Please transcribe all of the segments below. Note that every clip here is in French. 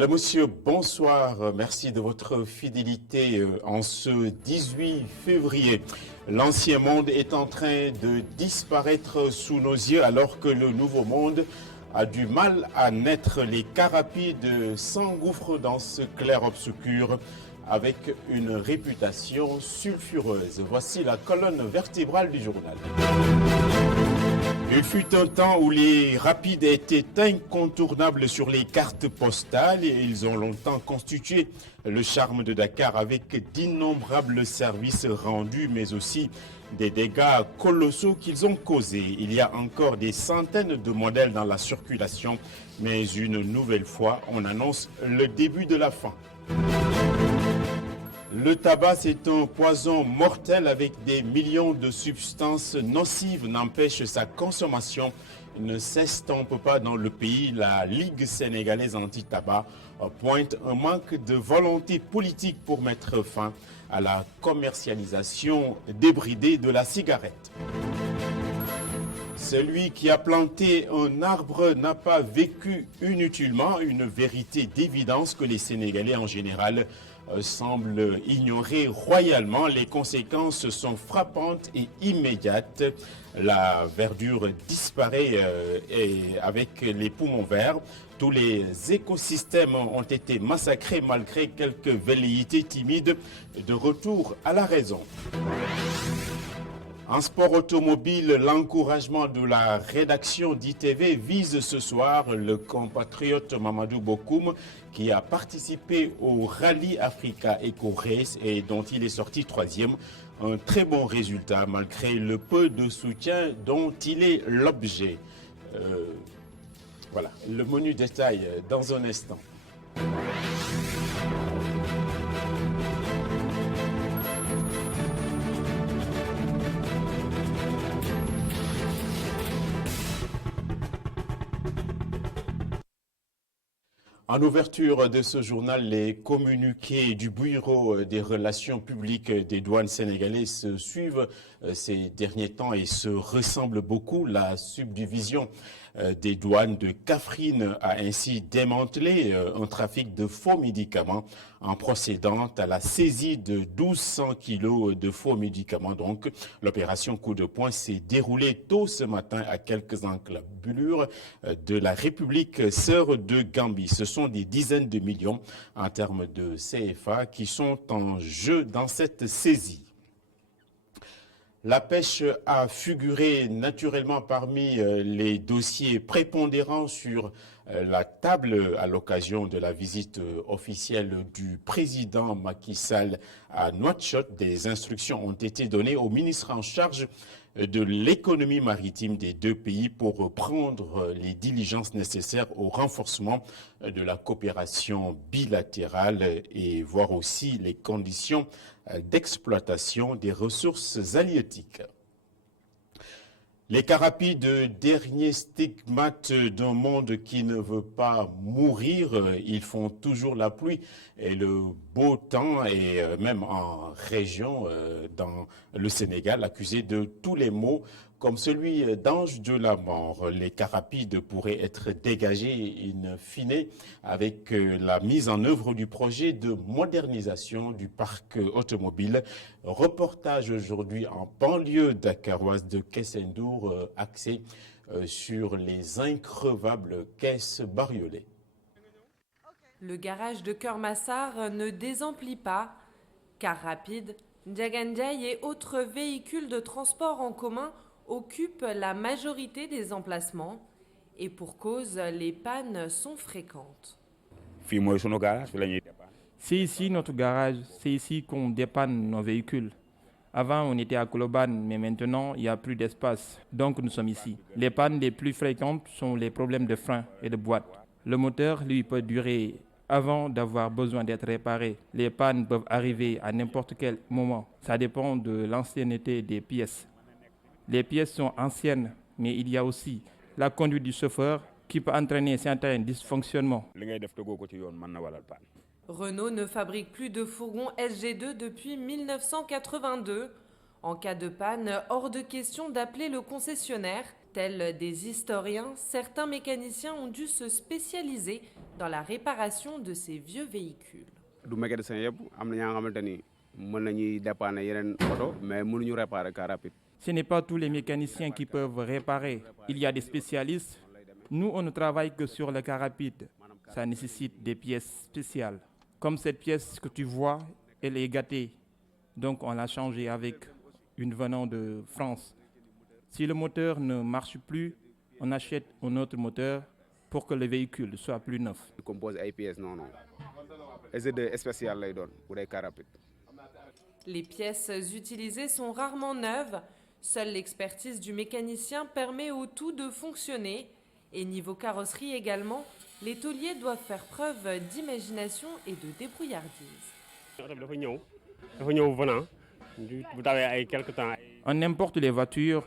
Madame, Monsieur, bonsoir. Merci de votre fidélité en ce 18 février. L'ancien monde est en train de disparaître sous nos yeux alors que le nouveau monde a du mal à naître. Les carapides s'engouffrent dans ce clair-obscur avec une réputation sulfureuse. Voici la colonne vertébrale du journal. Il fut un temps où les rapides étaient incontournables sur les cartes postales et ils ont longtemps constitué le charme de Dakar avec d'innombrables services rendus mais aussi des dégâts colossaux qu'ils ont causés. Il y a encore des centaines de modèles dans la circulation, mais une nouvelle fois, on annonce le début de la fin. Le tabac, c'est un poison mortel avec des millions de substances nocives, n'empêche sa consommation ne s'estompe pas dans le pays. La Ligue sénégalaise anti-tabac pointe un manque de volonté politique pour mettre fin à la commercialisation débridée de la cigarette. Celui qui a planté un arbre n'a pas vécu inutilement, une vérité d'évidence que les Sénégalais en général semblent ignorer royalement. Les conséquences sont frappantes et immédiates. La verdure disparaît avec les poumons verts. Tous les écosystèmes ont été massacrés malgré quelques velléités timides de retour à la raison. En sport automobile, l'encouragement de la rédaction d'ITV vise ce soir le compatriote Mamadou Bokoum qui a participé au Rallye Africa Eco Race et dont il est sorti troisième. Un très bon résultat malgré le peu de soutien dont il est l'objet. Voilà, le menu détail dans un instant. En ouverture de ce journal, les communiqués du Bureau des relations publiques des douanes sénégalaises se suivent ces derniers temps et se ressemblent beaucoup. La subdivision des douanes de Kaffrine a ainsi démantelé un trafic de faux médicaments en procédant à la saisie de 1200 kilos de faux médicaments. Donc, l'opération coup de poing s'est déroulée tôt ce matin à quelques encablures de la République sœur de Gambie. Ce sont des dizaines de millions en termes de CFA qui sont en jeu dans cette saisie. La pêche a figuré naturellement parmi les dossiers prépondérants sur la table à l'occasion de la visite officielle du président Macky Sall à Nouakchott. Des instructions ont été données au ministre en charge de l'économie maritime des deux pays pour prendre les diligences nécessaires au renforcement de la coopération bilatérale et voir aussi les conditions d'exploitation des ressources halieutiques. Les carapides, dernier stigmate d'un monde qui ne veut pas mourir, ils font toujours la pluie et le beau temps et même en région dans le Sénégal, accusés de tous les maux comme celui d'ange de la mort. Les carapides pourraient être dégagés in fine avec la mise en œuvre du projet de modernisation du parc automobile. Reportage aujourd'hui en banlieue dakaroise de Kessendour, axé sur les increvables caisses bariolées. Le garage de Keur-Massar ne désemplit pas. Car rapide, Ndiagandiaï et autres véhicules de transport en commun occupent la majorité des emplacements. Et pour cause, les pannes sont fréquentes. C'est ici notre garage, c'est ici qu'on dépanne nos véhicules. Avant, on était à Koloban, mais maintenant, il n'y a plus d'espace. Donc, nous sommes ici. Les pannes les plus fréquentes sont les problèmes de frein et de boîte. Le moteur, lui, peut durer avant d'avoir besoin d'être réparé. Les pannes peuvent arriver à n'importe quel moment. Ça dépend de l'ancienneté des pièces. Les pièces sont anciennes, mais il y a aussi la conduite du chauffeur qui peut entraîner certains dysfonctionnements. Renault ne fabrique plus de fourgons SG2 depuis 1982. En cas de panne, hors de question d'appeler le concessionnaire. Tels des historiens, certains mécaniciens ont dû se spécialiser dans la réparation de ces vieux véhicules. Du mécanicien yëpp am na ñaa nga xamante ni mën nañuy dépanner yeneen oto mais mënuñu réparer car rapide. Ce n'est pas tous les mécaniciens qui peuvent réparer. Il y a des spécialistes. Nous, on ne travaille que sur le car rapide. Ça nécessite des pièces spéciales. Comme cette pièce que tu vois, elle est gâtée. Donc on l'a changée avec une venant de France. Si le moteur ne marche plus, on achète un autre moteur pour que le véhicule soit plus neuf. Di compose ay pièces non. SG2 spécial lay doon bu dee car rapide. Les pièces utilisées sont rarement neuves. Seule l'expertise du mécanicien permet au tout de fonctionner. Et niveau carrosserie également, les tôliers doivent faire preuve d'imagination et de débrouillardise. On importe les voitures,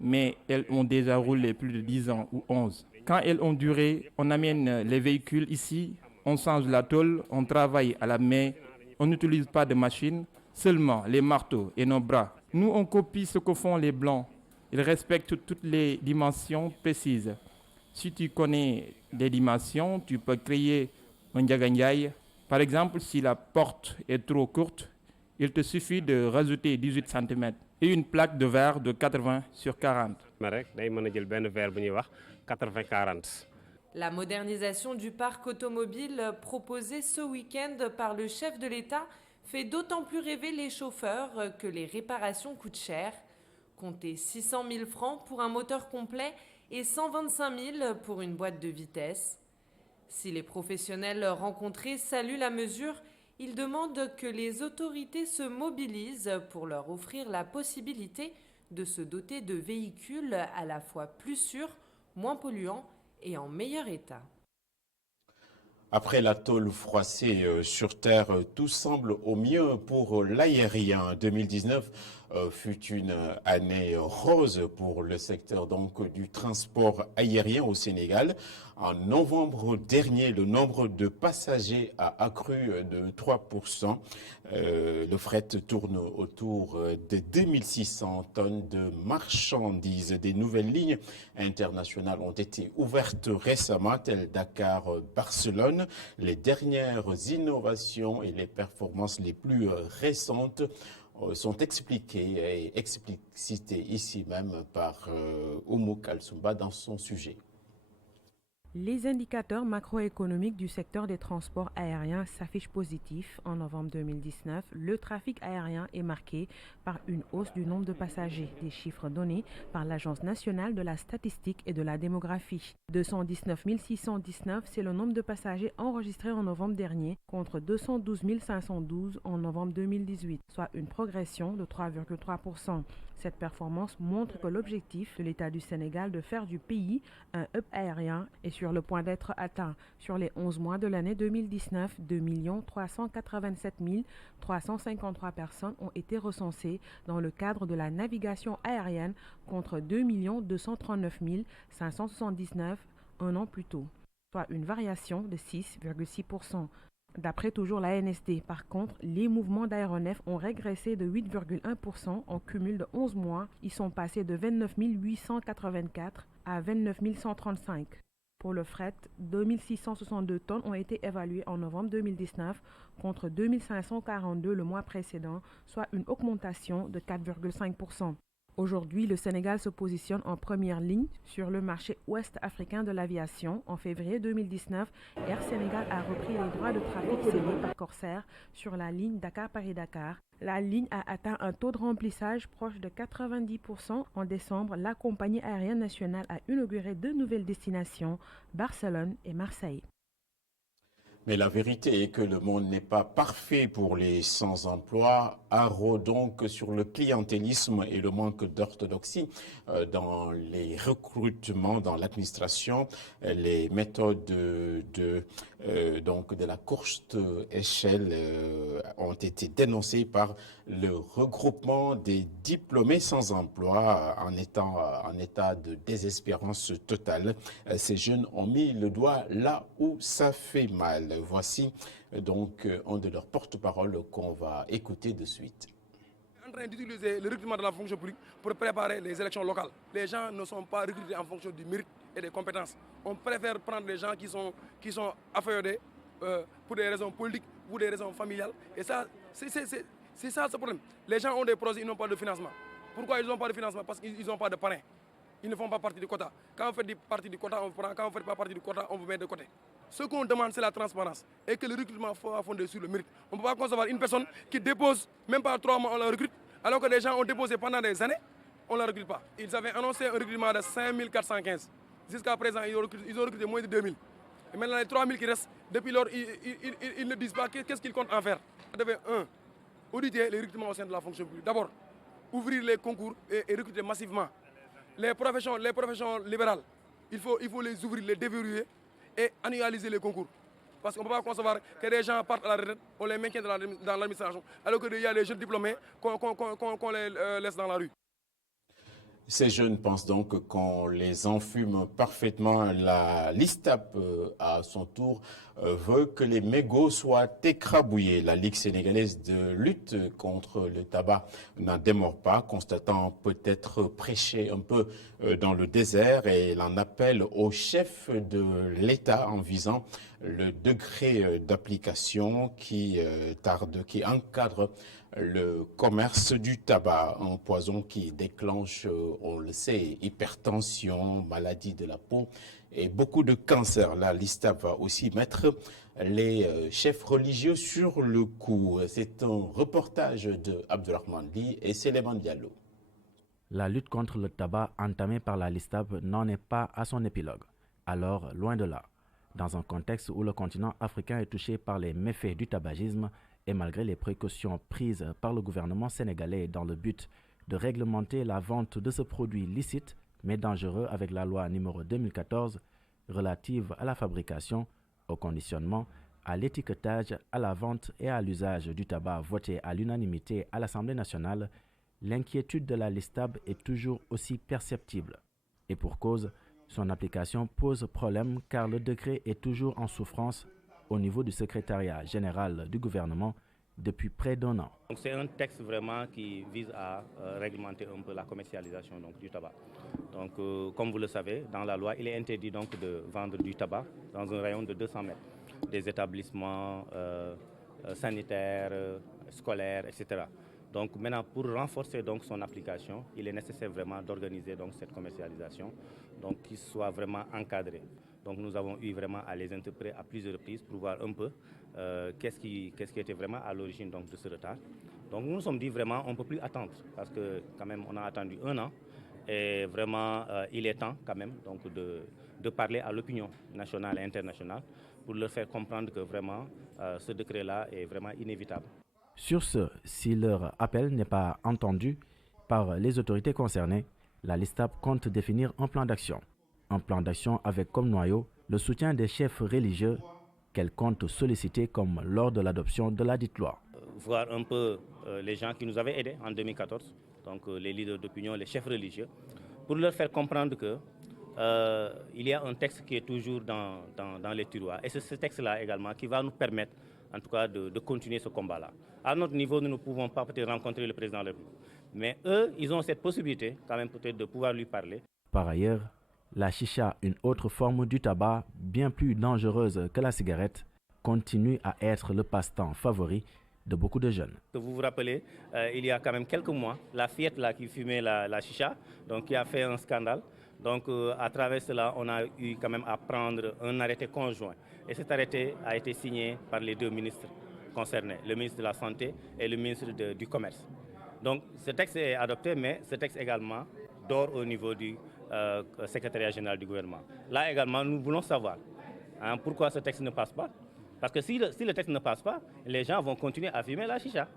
mais elles ont déjà roulé plus de 10 ans ou 11. Quand elles ont duré, on amène les véhicules ici, on change la tôle, on travaille à la main, on n'utilise pas de machine, seulement les marteaux et nos bras. Nous, on copie ce que font les Blancs. Ils respectent toutes les dimensions précises. Si tu connais des dimensions, tu peux créer un Ndiagandiaï. Par exemple, si la porte est trop courte, il te suffit de rajouter 18 cm et une plaque de verre de 80 sur 40. La modernisation du parc automobile proposée ce week-end par le chef de l'État fait d'autant plus rêver les chauffeurs que les réparations coûtent cher. Comptez 600 000 francs pour un moteur complet et 125 000 pour une boîte de vitesse. Si les professionnels rencontrés saluent la mesure, ils demandent que les autorités se mobilisent pour leur offrir la possibilité de se doter de véhicules à la fois plus sûrs, moins polluants et en meilleur état. Après la tôle froissée sur Terre, tout semble au mieux pour l'aérien. 2019 fut une année rose pour le secteur donc du transport aérien au Sénégal. En novembre dernier, le nombre de passagers a accru de 3%. Le fret tourne autour de 2600 tonnes de marchandises. Des nouvelles lignes internationales ont été ouvertes récemment, telles Dakar-Barcelone. Les dernières innovations et les performances les plus récentes sont expliquées et explicitées ici même par Oumou Kalsoumba dans son sujet. Les indicateurs macroéconomiques du secteur des transports aériens s'affichent positifs. En novembre 2019, le trafic aérien est marqué par une hausse du nombre de passagers, des chiffres donnés par l'Agence nationale de la statistique et de la démographie. 219 619, c'est le nombre de passagers enregistrés en novembre dernier, contre 212 512 en novembre 2018, soit une progression de 3,3%. Cette performance montre que l'objectif de l'État du Sénégal de faire du pays un hub aérien est sur le point d'être atteint. Sur les 11 mois de l'année 2019, 2 387 353 personnes ont été recensées dans le cadre de la navigation aérienne contre 2 239 579 un an plus tôt, soit une variation de 6,6%. D'après toujours la NSD, par contre, les mouvements d'aéronefs ont régressé de 8,1% en cumul de 11 mois. Ils sont passés de 29 884 à 29 135. Pour le fret, 2662 tonnes ont été évaluées en novembre 2019 contre 2542 le mois précédent, soit une augmentation de 4,5%. Aujourd'hui, le Sénégal se positionne en première ligne sur le marché ouest-africain de l'aviation. En février 2019, Air Sénégal a repris les droits de trafic cédés par Corsair sur la ligne Dakar-Paris-Dakar. La ligne a atteint un taux de remplissage proche de 90%. En décembre, la compagnie aérienne nationale a inauguré 2 nouvelles destinations, Barcelone et Marseille. Mais la vérité est que le monde n'est pas parfait pour les sans-emploi. Haro donc sur le clientélisme et le manque d'orthodoxie dans les recrutements, dans l'administration, les méthodes de la courte échelle ont été dénoncées par le regroupement des diplômés sans emploi en état de désespérance totale. Ces jeunes ont mis le doigt là où ça fait mal. Voici donc un de leurs porte-parole qu'on va écouter de suite. train d'utiliser le recrutement de la fonction publique pour préparer les élections locales. Les gens ne sont pas recrutés en fonction du mérite et des compétences. On préfère prendre des gens qui sont affectés pour des raisons politiques, pour des raisons familiales. Et ça, c'est ça ce problème. Les gens ont des projets, ils n'ont pas de financement. Pourquoi ils n'ont pas de financement? Parce qu'ils n'ont pas de parrain. Ils ne font pas partie du quota. Quand vous faites partie du quota, on vous prend. Quand vous ne faites pas partie du quota, on vous met de côté. Ce qu'on demande, c'est la transparence et que le recrutement soit fondé sur le mérite. On ne peut pas concevoir une personne qui dépose, même pas 3 mois, on la recrute, alors que des gens ont déposé pendant des années, on ne la recrute pas. Ils avaient annoncé un recrutement de 5415. Jusqu'à présent, ils ont recruté moins de 2000. Et maintenant, les 3000 qui restent, depuis lors, ils ne disent pas qu'est-ce qu'ils comptent en faire. On devait, auditer les recrutements au sein de la fonction publique. D'abord, ouvrir les concours et recruter massivement. Les professions libérales, il faut les ouvrir, les déverrouiller et annualiser les concours. Parce qu'on ne peut pas concevoir que des gens partent à la retraite, on les maintient dans l'administration, alors qu'il y a des jeunes diplômés qu'on les laisse dans la rue. Ces jeunes pensent donc qu'on les enfume parfaitement. La LISTAB, à son tour, veut que les mégots soient écrabouillés. La Ligue sénégalaise de lutte contre le tabac n'en démord pas, constatant peut-être prêcher un peu dans le désert, et elle en appelle au chef de l'État en visant le degré d'application qui encadre le commerce du tabac, un poison qui déclenche, on le sait, hypertension, maladie de la peau et beaucoup de cancers. La LISTAB va aussi mettre les chefs religieux sur le coup. C'est un reportage de Abdourahmane Ly et Séléman Diallo. La lutte contre le tabac entamée par la LISTAB n'en est pas à son épilogue. Alors, loin de là. Dans un contexte où le continent africain est touché par les méfaits du tabagisme, et malgré les précautions prises par le gouvernement sénégalais dans le but de réglementer la vente de ce produit licite mais dangereux avec la loi numéro 2014 relative à la fabrication, au conditionnement, à l'étiquetage, à la vente et à l'usage du tabac voté à l'unanimité à l'Assemblée nationale, l'inquiétude de la LISTAB est toujours aussi perceptible. Et pour cause, son application pose problème car le décret est toujours en souffrance au niveau du secrétariat général du gouvernement depuis près d'1 an. C'est un texte vraiment qui vise à réglementer un peu la commercialisation du tabac. Donc, comme vous le savez, dans la loi, il est interdit donc de vendre du tabac dans un rayon de 200 mètres. Des établissements sanitaires, scolaires, etc. Donc maintenant, pour renforcer donc son application, il est nécessaire vraiment d'organiser donc cette commercialisation, donc qui soit vraiment encadrée. Donc nous avons eu vraiment à les interpréter à plusieurs reprises pour voir un peu qu'est-ce qui était vraiment à l'origine donc de ce retard. Donc nous nous sommes dit vraiment on ne peut plus attendre parce que quand même on a attendu 1 an et vraiment il est temps quand même donc de parler à l'opinion nationale et internationale pour leur faire comprendre que vraiment ce décret-là est vraiment inévitable. Sur ce, si leur appel n'est pas entendu par les autorités concernées, la LISTAB compte définir un plan d'action. Un plan d'action avec comme noyau le soutien des chefs religieux qu'elle compte solliciter comme lors de l'adoption de la dite loi. Voir un peu les gens qui nous avaient aidés en 2014, donc les leaders d'opinion, les chefs religieux, pour leur faire comprendre que il y a un texte qui est toujours dans les tiroirs. Et c'est ce texte-là également qui va nous permettre en tout cas de continuer ce combat-là. À notre niveau, nous ne pouvons pas peut-être rencontrer le président de la République. Mais eux, ils ont cette possibilité quand même peut-être de pouvoir lui parler. Par ailleurs, la chicha, une autre forme du tabac bien plus dangereuse que la cigarette, continue à être le passe-temps favori de beaucoup de jeunes. Vous vous rappelez, il y a quand même quelques mois, la fillette là, qui fumait la chicha, donc qui a fait un scandale. Donc à travers cela, on a eu quand même à prendre un arrêté conjoint. Et cet arrêté a été signé par les 2 ministres concernés, le ministre de la Santé et le ministre du Commerce. Donc ce texte est adopté, mais ce texte également dort au niveau du secrétariat général du gouvernement. Là également, nous voulons savoir pourquoi ce texte ne passe pas. Parce que si le texte ne passe pas, les gens vont continuer à fumer la chicha.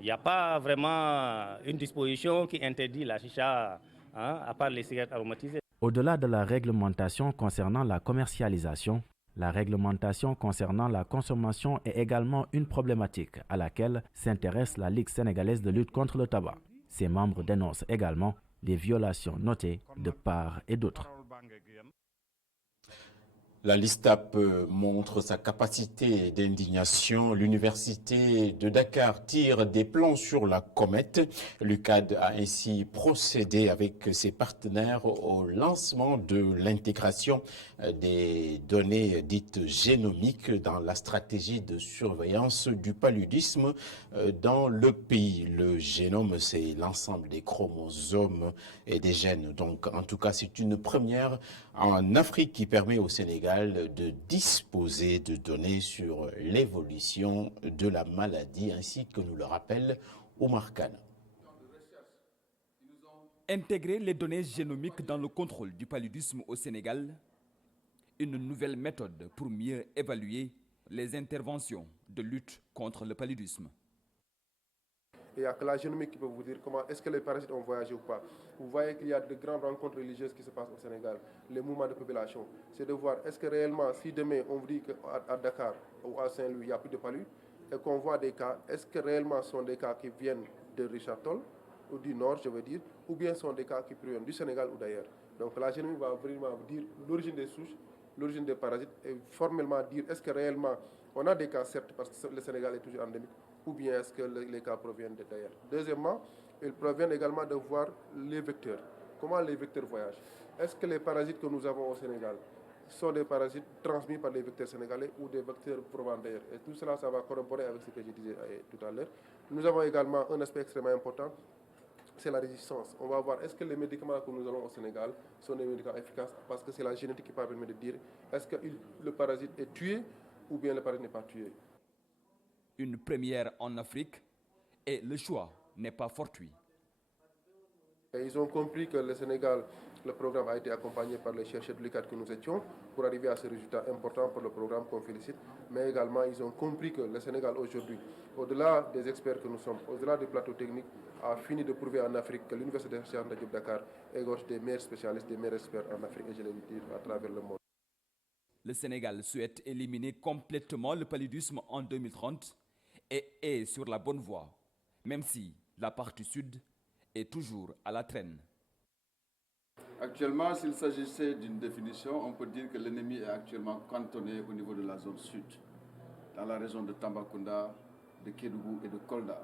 Il n'y a pas vraiment une disposition qui interdit la chicha, à part les cigarettes aromatisées. Au-delà de la réglementation concernant la commercialisation, la réglementation concernant la consommation est également une problématique à laquelle s'intéresse la Ligue sénégalaise de lutte contre le tabac. Ses membres dénoncent également les violations notées de part et d'autre. La LISTAB montre sa capacité d'indignation. L'université de Dakar tire des plans sur la comète. L'UCAD a ainsi procédé avec ses partenaires au lancement de l'intégration des données dites génomiques dans la stratégie de surveillance du paludisme dans le pays. Le génome, c'est l'ensemble des chromosomes et des gènes. Donc, en tout cas, c'est une première en Afrique qui permet au Sénégal de disposer de données sur l'évolution de la maladie, ainsi que nous le rappelle Oumar Khan. Intégrer les données génomiques dans le contrôle du paludisme au Sénégal, une nouvelle méthode pour mieux évaluer les interventions de lutte contre le paludisme. Il n'y a que la génomique qui peut vous dire comment est-ce que les parasites ont voyagé ou pas. Vous voyez qu'il y a de grandes rencontres religieuses qui se passent au Sénégal, les mouvements de population. C'est de voir est-ce que réellement, si demain on vous dit qu'à Dakar ou à Saint-Louis, il n'y a plus de palud, et qu'on voit des cas, est-ce que réellement ce sont des cas qui viennent de Richard Toll, ou du Nord, je veux dire, ou bien ce sont des cas qui proviennent du Sénégal ou d'ailleurs. Donc la génomique va vraiment vous dire l'origine des souches, l'origine des parasites, et formellement dire est-ce que réellement, on a des cas certes parce que le Sénégal est toujours endémique, ou bien est-ce que les cas proviennent d'ailleurs. Deuxièmement, ils proviennent également de voir les vecteurs. Comment les vecteurs voyagent. Est-ce que les parasites que nous avons au Sénégal sont des parasites transmis par les vecteurs sénégalais ou des vecteurs provenant d'ailleurs. Et tout cela, ça va corroborer avec ce que je disais tout à l'heure. Nous avons également un aspect extrêmement important, c'est la résistance. On va voir est-ce que les médicaments que nous avons au Sénégal sont des médicaments efficaces parce que c'est la génétique qui permet de dire est-ce que le parasite est tué ou bien le parasite n'est pas tué. Une première en Afrique et le choix n'est pas fortuit. Et ils ont compris que le Sénégal, le programme a été accompagné par les chercheurs de l'UCAD que nous étions pour arriver à ce résultat important pour le programme qu'on félicite. Mais également, ils ont compris que le Sénégal aujourd'hui, au-delà des experts que nous sommes, au-delà des plateaux techniques, a fini de prouver en Afrique que l'Université de Cheikh Anta Diop Dakar égorge des meilleurs spécialistes, des meilleurs experts en Afrique et je l'ai dit à travers le monde. Le Sénégal souhaite éliminer complètement le paludisme en 2030 et est sur la bonne voie, même si la partie sud est toujours à la traîne. Actuellement, s'il s'agissait d'une définition, on peut dire que l'ennemi est actuellement cantonné au niveau de la zone sud, dans la région de Tambacounda, de Kédougou et de Kolda,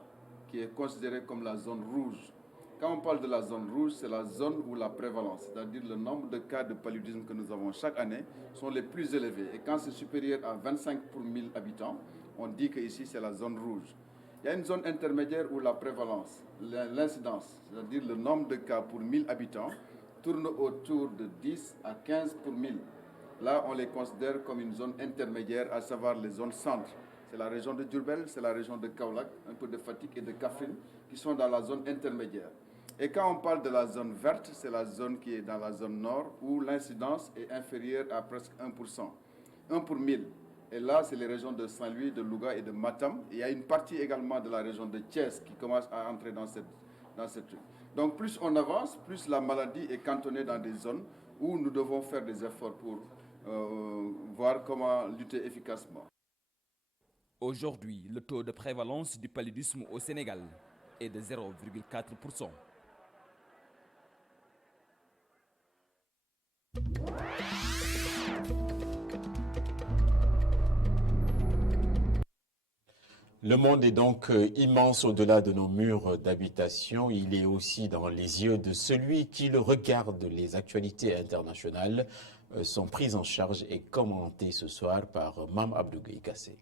qui est considérée comme la zone rouge. Quand on parle de la zone rouge, c'est la zone où la prévalence, c'est-à-dire le nombre de cas de paludisme que nous avons chaque année, sont les plus élevés. Et quand c'est supérieur à 25 pour 1000 habitants, on dit qu'ici c'est la zone rouge. Il y a une zone intermédiaire où la prévalence, l'incidence, c'est-à-dire le nombre de cas pour 1000 habitants, tourne autour de 10 à 15 pour 1000. Là, on les considère comme une zone intermédiaire, à savoir les zones centres. C'est la région de Diourbel, c'est la région de Kaolack, un peu de Fatick et de Kaffrine, qui sont dans la zone intermédiaire. Et quand on parle de la zone verte, c'est la zone qui est dans la zone nord, où l'incidence est inférieure à presque 1%. 1 pour 1000. Et là, c'est les régions de Saint-Louis, de Louga et de Matam. Il y a une partie également de la région de Thiès qui commence à entrer dans cette truc. Donc plus on avance, plus la maladie est cantonnée dans des zones où nous devons faire des efforts pour voir comment lutter efficacement. Aujourd'hui, le taux de prévalence du paludisme au Sénégal est de 0,4%. Le monde est donc immense au-delà de nos murs d'habitation. Il est aussi dans les yeux de celui qui le regarde. Les actualités internationales sont prises en charge et commentées ce soir par Mam Abdougué Kassé.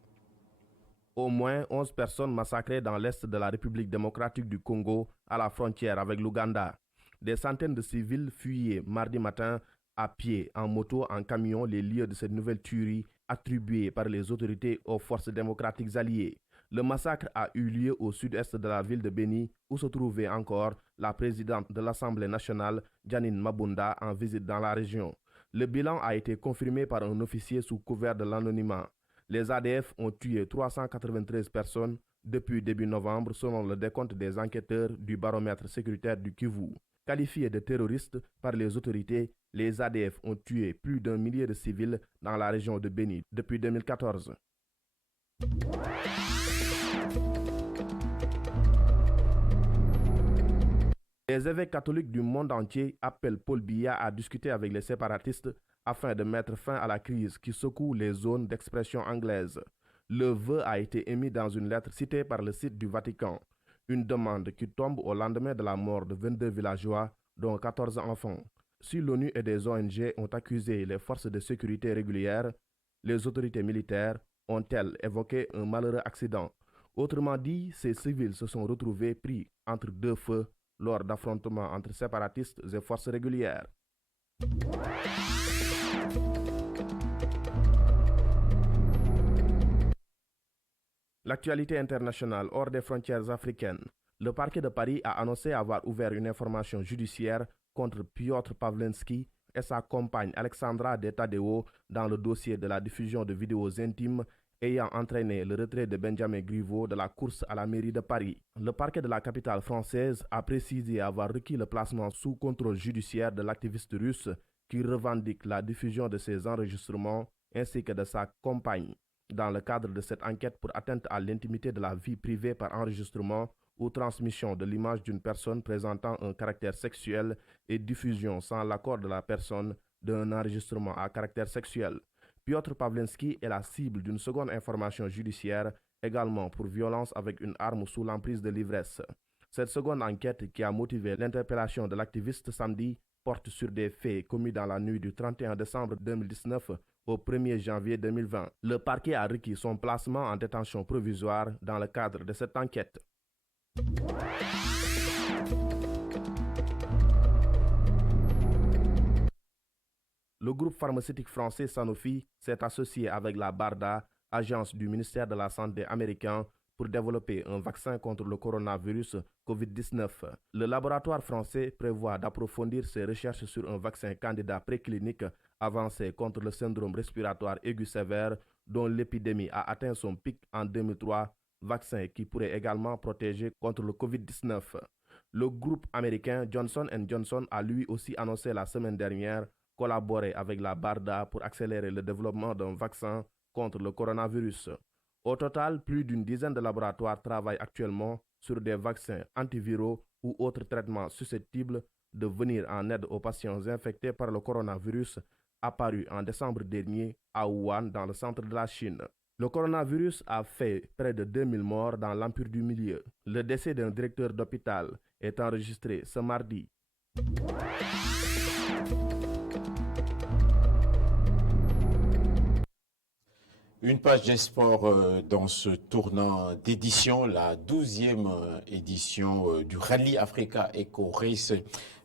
Au moins 11 personnes massacrées dans l'est de la République démocratique du Congo, à la frontière avec l'Ouganda. Des centaines de civils fuyaient mardi matin à pied, en moto, en camion, les lieux de cette nouvelle tuerie attribuée par les autorités aux forces démocratiques alliées. Le massacre a eu lieu au sud-est de la ville de Beni, où se trouvait encore la présidente de l'Assemblée nationale, Janine Mabunda, en visite dans la région. Le bilan a été confirmé par un officier sous couvert de l'anonymat. Les ADF ont tué 393 personnes depuis début novembre, selon le décompte des enquêteurs du baromètre sécuritaire du Kivu. Qualifiés de terroristes par les autorités, les ADF ont tué plus d'1 millier de civils dans la région de Beni depuis 2014. Les évêques catholiques du monde entier appellent Paul Biya à discuter avec les séparatistes afin de mettre fin à la crise qui secoue les zones d'expression anglaise. Le vœu a été émis dans une lettre citée par le site du Vatican, une demande qui tombe au lendemain de la mort de 22 villageois, dont 14 enfants. Si l'ONU et des ONG ont accusé les forces de sécurité régulières, les autorités militaires ont-elles évoqué un malheureux accident. Autrement dit, ces civils se sont retrouvés pris entre deux feux lors d'affrontements entre séparatistes et forces régulières. L'actualité internationale hors des frontières africaines. Le parquet de Paris a annoncé avoir ouvert une information judiciaire contre Piotr Pawlenski et sa compagne Alexandra De Tadeo dans le dossier de la diffusion de vidéos intimes ayant entraîné le retrait de Benjamin Griveaux de la course à la mairie de Paris. Le parquet de la capitale française a précisé avoir requis le placement sous contrôle judiciaire de l'activiste russe qui revendique la diffusion de ses enregistrements ainsi que de sa compagne dans le cadre de cette enquête pour atteinte à l'intimité de la vie privée par enregistrement ou transmission de l'image d'une personne présentant un caractère sexuel et diffusion sans l'accord de la personne d'un enregistrement à caractère sexuel. Piotr Pawlenski est la cible d'une seconde information judiciaire, également pour violence avec une arme sous l'emprise de l'ivresse. Cette seconde enquête, qui a motivé l'interpellation de l'activiste samedi, porte sur des faits commis dans la nuit du 31 décembre 2019 au 1er janvier 2020. Le parquet a requis son placement en détention provisoire dans le cadre de cette enquête. Le groupe pharmaceutique français Sanofi s'est associé avec la BARDA, agence du ministère de la Santé américain, pour développer un vaccin contre le coronavirus COVID-19. Le laboratoire français prévoit d'approfondir ses recherches sur un vaccin candidat préclinique avancé contre le syndrome respiratoire aigu sévère dont l'épidémie a atteint son pic en 2003, vaccin qui pourrait également protéger contre le COVID-19. Le groupe américain Johnson & Johnson a lui aussi annoncé la semaine dernière collaborer avec la BARDA pour accélérer le développement d'un vaccin contre le coronavirus. Au total, plus d'une dizaine de laboratoires travaillent actuellement sur des vaccins antiviraux ou autres traitements susceptibles de venir en aide aux patients infectés par le coronavirus apparu en décembre dernier à Wuhan dans le centre de la Chine. Le coronavirus a fait près de 2000 morts dans l'Empire du Milieu. Le décès d'un directeur d'hôpital est enregistré ce mardi. Une page des sports dans ce tournant d'édition, la 12e édition du Rallye Africa Eco Race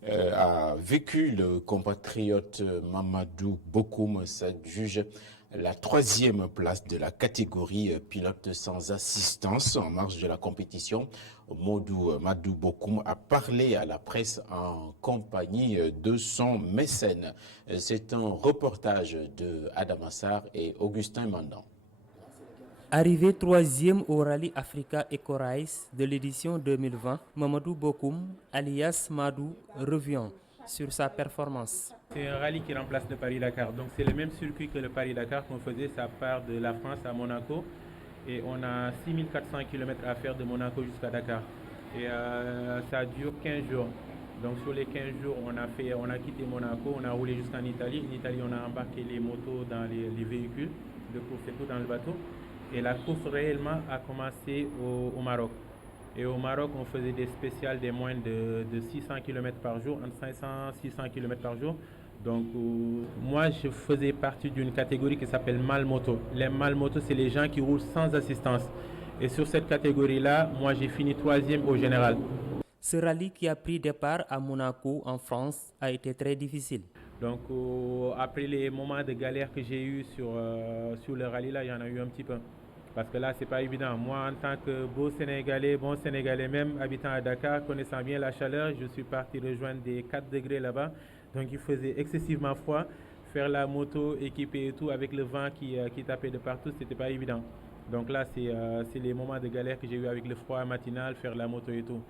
a vécu le compatriote Mamadou Bokoum s'adjuge la 3e place de la catégorie pilote sans assistance en marge de la compétition. Madou Bokoum a parlé à la presse en compagnie de son mécène. C'est un reportage de Adam Assar et Augustin Mandan. Arrivé 3e au Rallye Africa Eco Race de l'édition 2020, Mamadou Bokoum, alias Madou, revient sur sa performance. C'est un rallye qui remplace le Paris-Dakar. Donc c'est le même circuit que le Paris-Dakar qu'on faisait. Ça part de la France à Monaco. Et on a 6400 km à faire de Monaco jusqu'à Dakar. Et ça dure 15 jours. Donc sur les 15 jours, on a quitté Monaco, on a roulé jusqu'en Italie. En Italie, on a embarqué les motos dans les véhicules de course et tout dans le bateau. Et la course réellement a commencé au Maroc. Et au Maroc, on faisait des spéciales des moins de 600 km par jour, entre 500 et 600 km par jour. Donc moi, je faisais partie d'une catégorie qui s'appelle Malmoto. Les Malmoto, c'est les gens qui roulent sans assistance. Et sur cette catégorie-là, moi, j'ai fini 3e au général. Ce rallye qui a pris départ à Monaco, en France, a été très difficile. Donc après les moments de galère que j'ai eu sur le rallye, là, il y en a eu un petit peu. Parce que là, c'est pas évident. Moi, en tant que bon Sénégalais même, habitant à Dakar, connaissant bien la chaleur, je suis parti rejoindre des 4 degrés là-bas. Donc il faisait excessivement froid. Faire la moto équipée et tout, avec le vent qui tapait de partout, c'était pas évident. Donc là, c'est les moments de galère que j'ai eu avec le froid matinal, faire la moto et tout.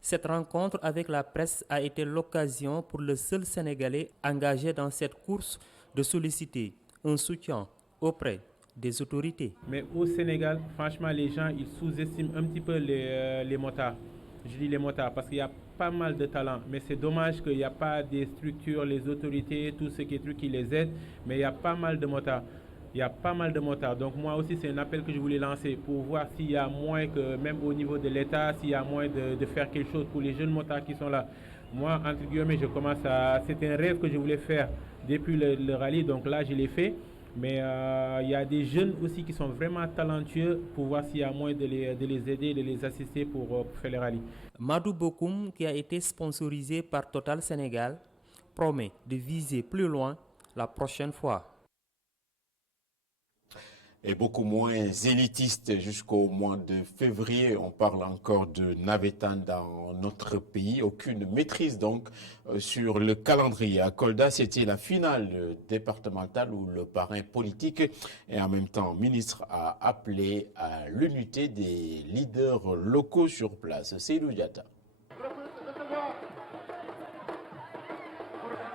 Cette rencontre avec la presse a été l'occasion pour le seul Sénégalais engagé dans cette course de solliciter un soutien auprès des autorités. Mais au Sénégal, franchement, les gens ils sous-estiment un petit peu les motards. Je dis les motards parce qu'il y a pas mal de talent, mais c'est dommage qu'il n'y a pas des structures, les autorités, tout ce qui est truc qui les aident, mais il y a pas mal de motards. Il y a pas mal de motards. Donc moi aussi, c'est un appel que je voulais lancer pour voir s'il y a moins que, même au niveau de l'État, s'il y a moins de faire quelque chose pour les jeunes motards qui sont là. Moi, entre guillemets, c'est un rêve que je voulais faire depuis le rallye, donc là, je l'ai fait. Mais il y a des jeunes aussi qui sont vraiment talentueux pour voir s'il y a moyen de les aider, de les assister pour faire les rallyes. Madou Bokoum, qui a été sponsorisé par Total Sénégal, promet de viser plus loin la prochaine fois. Et beaucoup moins élitiste jusqu'au mois de février. On parle encore de Navétane dans notre pays. Aucune maîtrise donc sur le calendrier. À Kolda, c'était la finale départementale où le parrain politique et en même temps ministre a appelé à l'unité des leaders locaux sur place. Seydou Diatta.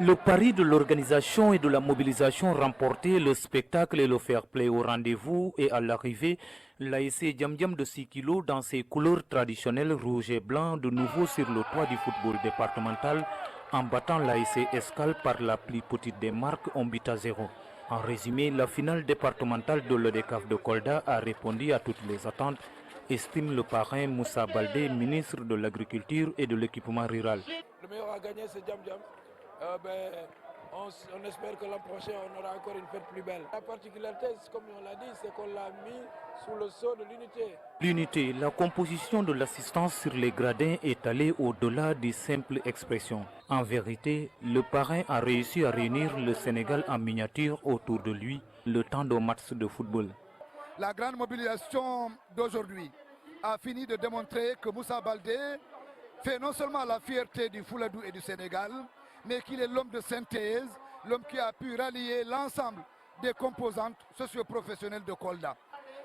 Le pari de l'organisation et de la mobilisation remporté, le spectacle et le fair play au rendez-vous et à l'arrivée, l'ASC Djam Djam de 6 kg dans ses couleurs traditionnelles rouge et blanc de nouveau sur le toit du football départemental en battant l'ASC Escale par la plus petite des marques, on but à 0. En résumé, la finale départementale de l'ODCAF de Kolda a répondu à toutes les attentes, estime le parrain Moussa Baldé, ministre de l'Agriculture et de l'Équipement rural. Le meilleur à gagner, c'est Djam Djam. On espère que l'an prochain, on aura encore une fête plus belle. La particularité, comme on l'a dit, c'est qu'on l'a mis sous le sceau de l'unité. L'unité, la composition de l'assistance sur les gradins est allée au-delà des simples expressions. En vérité, le parrain a réussi à réunir le Sénégal en miniature autour de lui le temps d'un match de football. La grande mobilisation d'aujourd'hui a fini de démontrer que Moussa Baldé fait non seulement la fierté du Fouladou et du Sénégal, mais qu'il est l'homme de synthèse, l'homme qui a pu rallier l'ensemble des composantes socio-professionnelles de Kolda.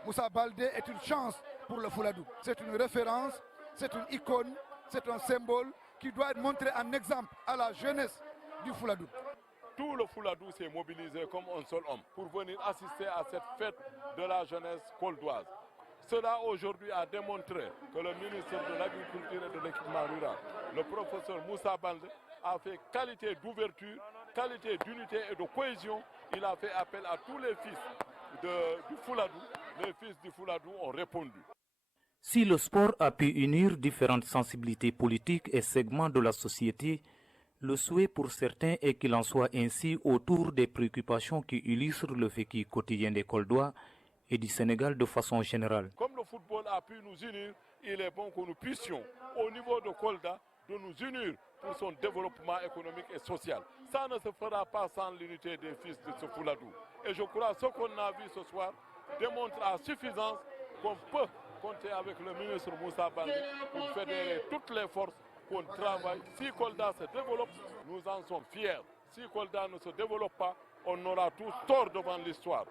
Moussa Baldé est une chance pour le Fouladou. C'est une référence, c'est une icône, c'est un symbole qui doit être montré en exemple à la jeunesse du Fouladou. Tout le Fouladou s'est mobilisé comme un seul homme pour venir assister à cette fête de la jeunesse coldoise. Cela aujourd'hui a démontré que le ministre de l'Agriculture et de l'Équipement rural, le professeur Moussa Baldé, a fait qualité d'ouverture, qualité d'unité et de cohésion. Il a fait appel à tous les fils du Fouladou. Les fils du Fouladou ont répondu. Si le sport a pu unir différentes sensibilités politiques et segments de la société, le souhait pour certains est qu'il en soit ainsi autour des préoccupations qui illustrent le vécu quotidien des Koldois et du Sénégal de façon générale. Comme le football a pu nous unir, il est bon que nous puissions, au niveau de Kolda, de nous unir pour son développement économique et social. Ça ne se fera pas sans l'unité des fils de ce Fouladou. Et je crois que ce qu'on a vu ce soir démontre à suffisance qu'on peut compter avec le ministre Moussa Baldé pour fédérer toutes les forces qu'on travaille. Si Kolda se développe, nous en sommes fiers. Si Kolda ne se développe pas, on aura tous tort devant l'histoire.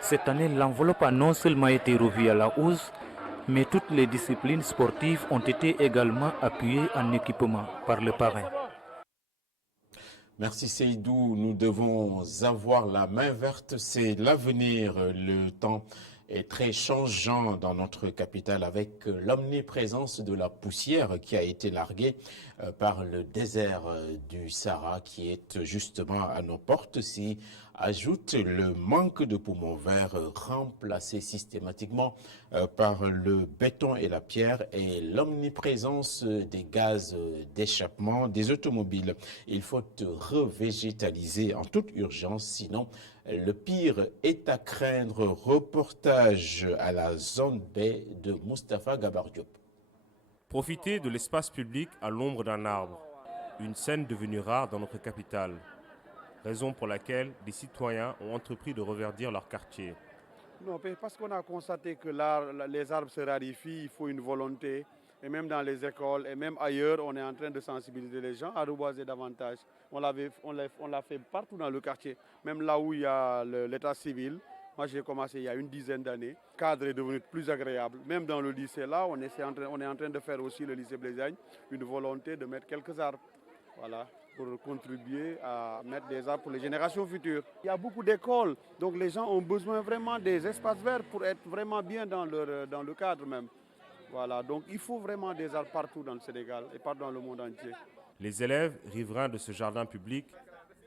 Cette année, l'enveloppe a non seulement été revue à la hausse, mais toutes les disciplines sportives ont été également appuyées en équipement par le parrain. Merci Seydou, nous devons avoir la main verte, c'est l'avenir, le temps est très changeant dans notre capitale avec l'omniprésence de la poussière qui a été larguée par le désert du Sahara qui est justement à nos portes. S'y ajoute le manque de poumons verts remplacés systématiquement par le béton et la pierre et l'omniprésence des gaz d'échappement des automobiles. Il faut revégétaliser en toute urgence, sinon le pire est à craindre. Reportage à la zone B de Mustapha Gabar Diop. Profiter de l'espace public à l'ombre d'un arbre, une scène devenue rare dans notre capitale. Raison pour laquelle des citoyens ont entrepris de reverdir leur quartier. Non, parce qu'on a constaté que les arbres se raréfient, il faut une volonté. Et même dans les écoles et même ailleurs, on est en train de sensibiliser les gens à reboiser davantage. On l'a fait partout dans le quartier, même là où il y a l'état civil. Moi, j'ai commencé il y a une dizaine d'années. Le cadre est devenu plus agréable. Même dans le lycée, là, on est en train de faire aussi, le lycée Blaisagne, une volonté de mettre quelques arbres. Voilà, pour contribuer à mettre des arbres pour les générations futures. Il y a beaucoup d'écoles, donc les gens ont besoin vraiment des espaces verts pour être vraiment bien dans le cadre même. Voilà, donc il faut vraiment des arbres partout dans le Sénégal et partout dans le monde entier. Les élèves riverains de ce jardin public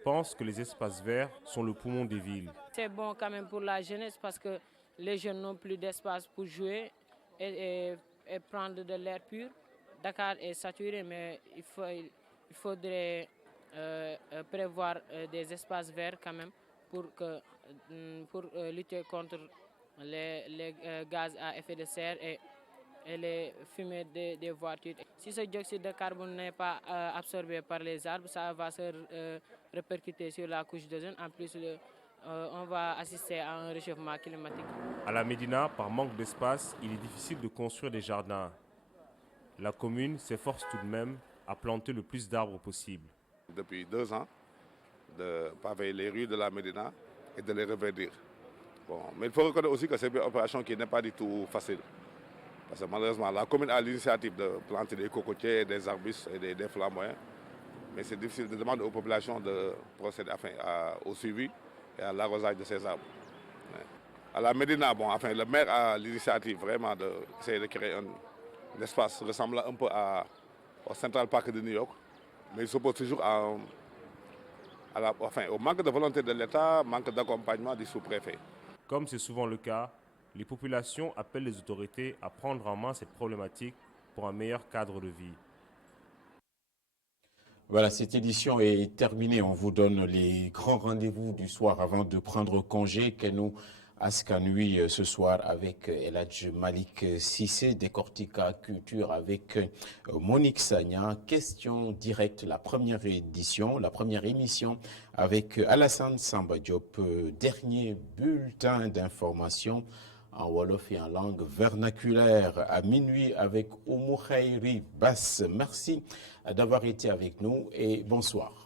pensent que les espaces verts sont le poumon des villes. C'est bon quand même pour la jeunesse parce que les jeunes n'ont plus d'espace pour jouer et prendre de l'air pur. Dakar est saturé, mais il faudrait prévoir des espaces verts quand même pour lutter contre les gaz à effet de serre et les fumées des voitures. Si ce dioxyde de carbone n'est pas absorbé par les arbres, ça va se répercuter sur la couche d'ozone. En plus, on va assister à un réchauffement climatique. À la Médina, par manque d'espace, il est difficile de construire des jardins. La commune s'efforce tout de même à planter le plus d'arbres possible. Depuis 2 ans, de paver les rues de la Médina et de les reverdir. Bon, mais il faut reconnaître aussi que c'est une opération qui n'est pas du tout facile. Parce que malheureusement, la commune a l'initiative de planter des cocotiers, des arbustes et des flamboyants. Mais c'est difficile de demander aux populations de procéder au suivi et à l'arrosage de ces arbres. À la Médina, le maire a l'initiative vraiment d'essayer de créer un espace ressemblant un peu au Central Park de New York. Mais il s'oppose toujours au manque de volonté de l'État, manque d'accompagnement du sous-préfet. Comme c'est souvent le cas, les populations appellent les autorités à prendre en main cette problématique pour un meilleur cadre de vie. Voilà, cette édition est terminée. On vous donne les grands rendez-vous du soir avant de prendre congé. Kenou Askanui ce soir avec El Hadj Malik Sissé, Décortica Culture avec Monique Sagna. Question directe, la première émission avec Alassane Samba Diop. Dernier bulletin d'information en Wolof et en langue vernaculaire à minuit avec Oumou Khairi Bass. Merci d'avoir été avec nous et bonsoir.